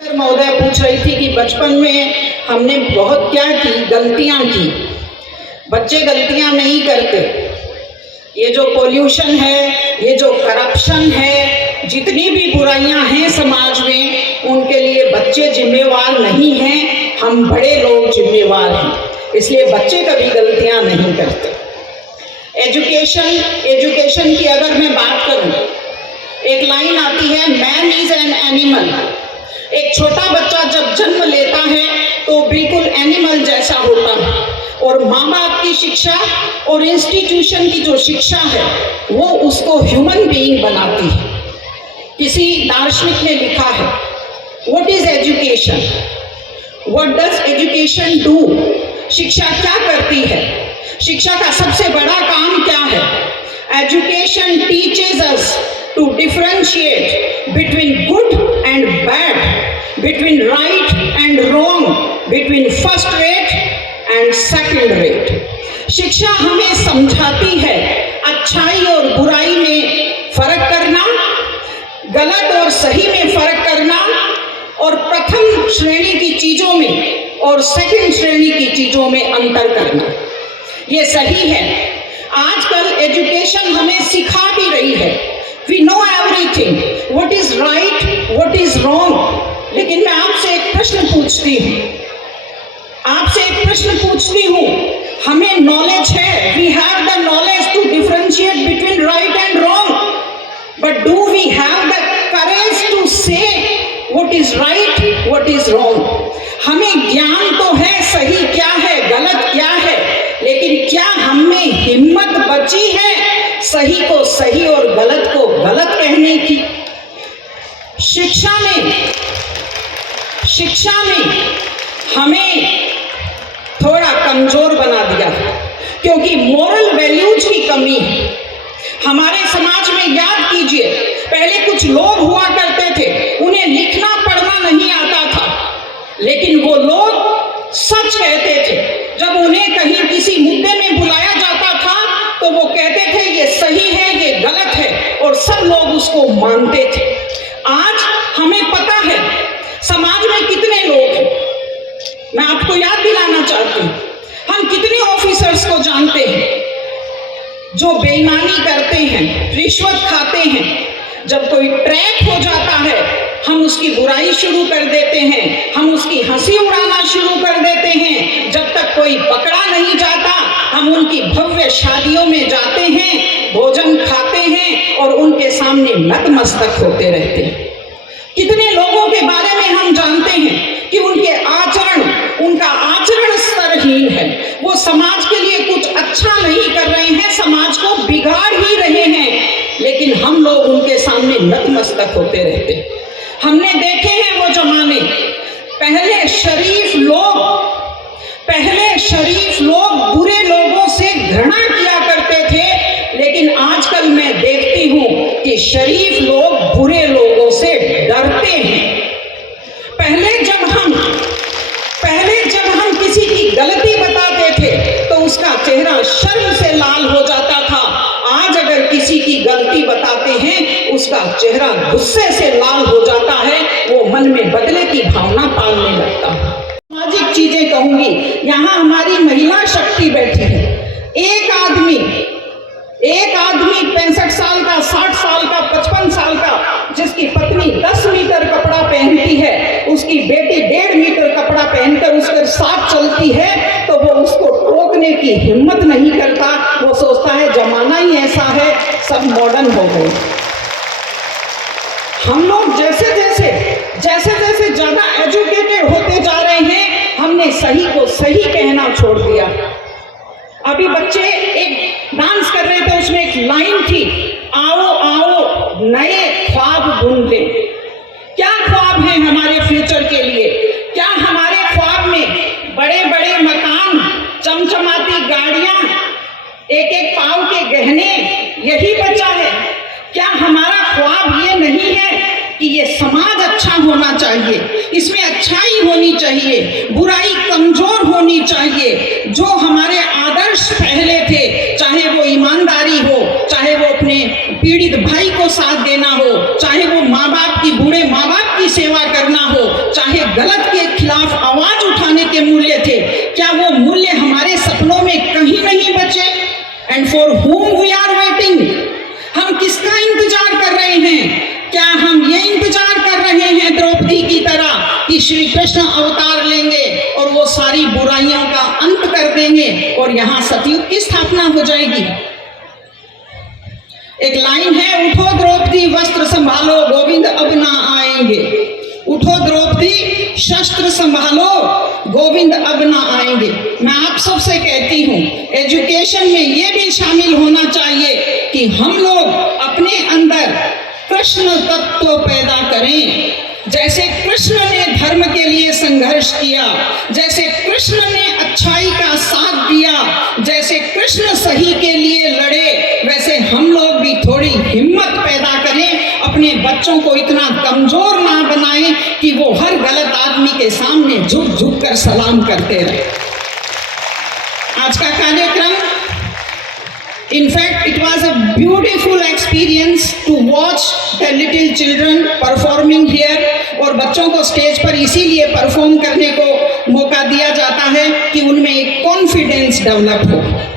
महोदय पूछ रही थी कि बचपन में हमने बहुत क्या की, गलतियां की। बच्चे गलतियां नहीं करते। ये जो पोल्यूशन है, ये जो करप्शन है, जितनी भी बुराइयां हैं समाज में, उनके लिए बच्चे जिम्मेवार नहीं हैं, हम बड़े लोग जिम्मेवार हैं। इसलिए बच्चे कभी गलतियां नहीं करते। एजुकेशन की अगर मैं बात करूं, एक लाइन आती है, मैन इज एन एनिमल। एक छोटा बच्चा जब जन्म लेता है तो बिल्कुल एनिमल जैसा होता है, और माँ बाप की शिक्षा और इंस्टीट्यूशन की जो शिक्षा है वो उसको ह्यूमन बीइंग बनाती है। किसी दार्शनिक ने लिखा है, what is education, what does education do. शिक्षा क्या करती है, शिक्षा का सबसे बड़ा काम क्या है। Education teaches us to differentiate between good and bad, between right and wrong, between first rate and second rate. शिक्षा हमें समझाती है अच्छाई और बुराई में फर्क करना, गलत और सही में फर्क करना, और प्रथम श्रेणी की चीजों में और सेकंड श्रेणी की चीजों में अंतर करना। ये सही है। आजकल एजुकेशन हमें सिखा भी रही है। We know everything, what is right, what is wrong. लेकिन मैं आपसे एक प्रश्न पूछती हूँ, हमें नॉलेज है, we have the knowledge to differentiate between right and wrong, but do we have the courage to say what is right, what is wrong? हमें ज्ञान तो है, सही क्या है, गलत क्या है, लेकिन क्या हम में हिम्मत बची है सही को सही और गलत को गलत कहने की। शिक्षा ने हमें थोड़ा कमजोर बना दिया, क्योंकि मोरल वैल्यूज की कमी है हमारे समाज में। याद कीजिए, पहले कुछ लोग हुआ करते थे, उन्हें लिखना पढ़ना नहीं आता था, लेकिन वो लोग सच कहते थे। जब उन्हें कहीं किसी मुद्दे में बुलाया जाता था तो वो कहते थे ये सही है, ये गलत है, और सब लोग उसको मानते थे। आज हमें पता है समाज में कितने लोग हैं। मैं आपको याद दिलाना चाहती हूँ, हम कितने ऑफिसर्स को जानते हैं जो बेईमानी करते हैं, रिश्वत खाते हैं। जब कोई ट्रैक हो जाता है हम उसकी बुराई शुरू कर देते हैं, हम उसकी हंसी उड़ाना शुरू कर देते हैं। जब तक कोई पकड़ा नहीं जाता हम उनकी भव्य शादियों में जाते हैं, भोजन खाते हैं और उनके सामने नतमस्तक होते रहते हैं। कितने लोगों के बारे में हम जानते हैं कि उनका आचरण स्तरहीन है, वो समाज के लिए कुछ अच्छा नहीं कर रहे हैं, समाज को बिगाड़ ही रहे हैं, लेकिन हम लोग उनके सामने नतमस्तक होते रहते हैं। हमने देखे हैं वो जमाने, पहले शरीफ लोग बुरे लोगों से घृणा किया करते थे, लेकिन आजकल मैं देखती हूं कि शरीफ लोग बुरे लोगों से डरते हैं। पहले जब हम किसी की गलती बताते थे तो उसका चेहरा शर्म से लाल हो जाता था। आज अगर किसी की गलती बताते हैं उसका चेहरा गुस्से से लाल हो जाता है, वो मन में बदले की भावना पालने लगता है। सामाजिक चीजें कहूंगी, यहाँ हमारी महिला शक्ति बैठी है। एक आदमी 65 साल का, 60 साल का, 55 साल का, जिसकी पत्नी 10 मीटर कपड़ा पहनती है, उसकी बेटी 1.5 मीटर कपड़ा पहनकर उसके साथ चलती है, तो वो उसको टोकने की हिम्मत नहीं करता। वो सोचता है जमाना ही ऐसा है, सब मॉडर्न हो गए। हम लोग जैसे जैसे ज्यादा एजुकेटेड होते जा रहे हैं, हमने सही को सही कहना छोड़ दिया। अभी बच्चे एक डांस कर रहे थे, उसमें एक लाइन थी, आओ आओ नए ख्वाब बुन ले। क्या ख्वाब हैं हमारे फ्यूचर के लिए? क्या हमारे ख्वाब में बड़े बड़े मकान, चमचमाती गाड़ियां, एक पाव के गहने, यही बचा है? क्या हमारा ख्वाब ये नहीं है कि ये समाज अच्छा होना चाहिए, इसमें अच्छाई होनी चाहिए, बुराई कमजोर होनी चाहिए? जो हमारे आदर्श पहले थे, चाहे वो ईमानदारी हो, चाहे वो अपने पीड़ित भाई को साथ देना हो, चाहे वो बूढ़े माँ बाप की सेवा करना हो, गलत के खिलाफ आवाज उठाने के मूल्य थे, क्या वो मूल्य हमारे सपनों में कहीं नहीं बचे? And for whom we are waiting? हम किसका इंतजार कर रहे हैं? क्या हम ये इंतजार कर रहे हैं द्रौपदी की तरह कि श्री कृष्ण अवतार लेंगे और वो सारी बुराइयों का अंत कर देंगे और यहाँ सतयुग की स्थापना हो जाएगी? एक लाइन है, उठो द्रौपदी वस्त्र संभालो, गोविंद अब ना आएंगे। उठो द्रौपदी शस्त्र संभालो, गोविंद अब ना आएंगे। मैं आप सबसे कहती हूँ, एजुकेशन में ये भी शामिल होना चाहिए कि हम लोग अपने अंदर कृष्ण तत्व पैदा करें। जैसे कृष्ण ने धर्म के लिए संघर्ष किया, जैसे कृष्ण ने अच्छाई का साथ दिया, जैसे कृष्ण सही के लिए लड़े, वैसे हम लोग भी थोड़ी हिम्मत पैदा करें। अपने बच्चों को इतना कमजोर ना बनाएं कि वो हर गलत आदमी के सामने झुक झुक कर सलाम करते रहे। आज का कार्यक्रम, in fact it was a beautiful experience to watch the little children performing here, और बच्चों को स्टेज पर इसीलिए परफॉर्म करने को मौका दिया जाता है कि उनमें एक कॉन्फिडेंस डेवलप हो।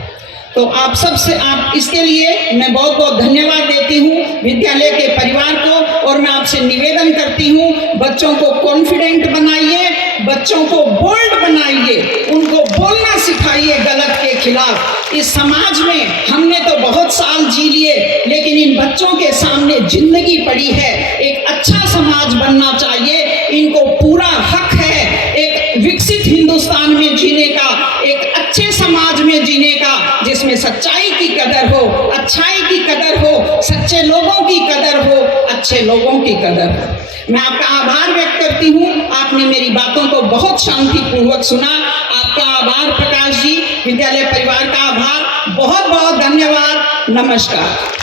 तो आप सबसे, आप इसके लिए मैं बहुत बहुत धन्यवाद देती हूँ विद्यालय के परिवार को, और मैं आपसे निवेदन करती हूँ, बच्चों को कॉन्फिडेंट बनाइए, बच्चों को बोल्ड बनाइए, उनको बोलना सिखाइए गलत के खिलाफ। इस समाज में हमने तो बहुत साल जी लिए, लेकिन इन बच्चों के सामने जिंदगी पड़ी है। एक अच्छा समाज बनना चाहिए, इनको पूरा हक है एक विकसित हिंदुस्तान में जीने का, एक अच्छे समाज में जीने का, जिसमें सच्चाई की कदर हो, अच्छाई की कदर हो, सच्चे लोगों की कदर हो, अच्छे लोगों की कदर हो। मैं आपका आभार व्यक्त करती हूँ, आपने मेरी बातों को बहुत शांतिपूर्वक सुना। आपका आभार प्रकाश जी, विद्यालय परिवार का आभार, बहुत बहुत धन्यवाद, नमस्कार।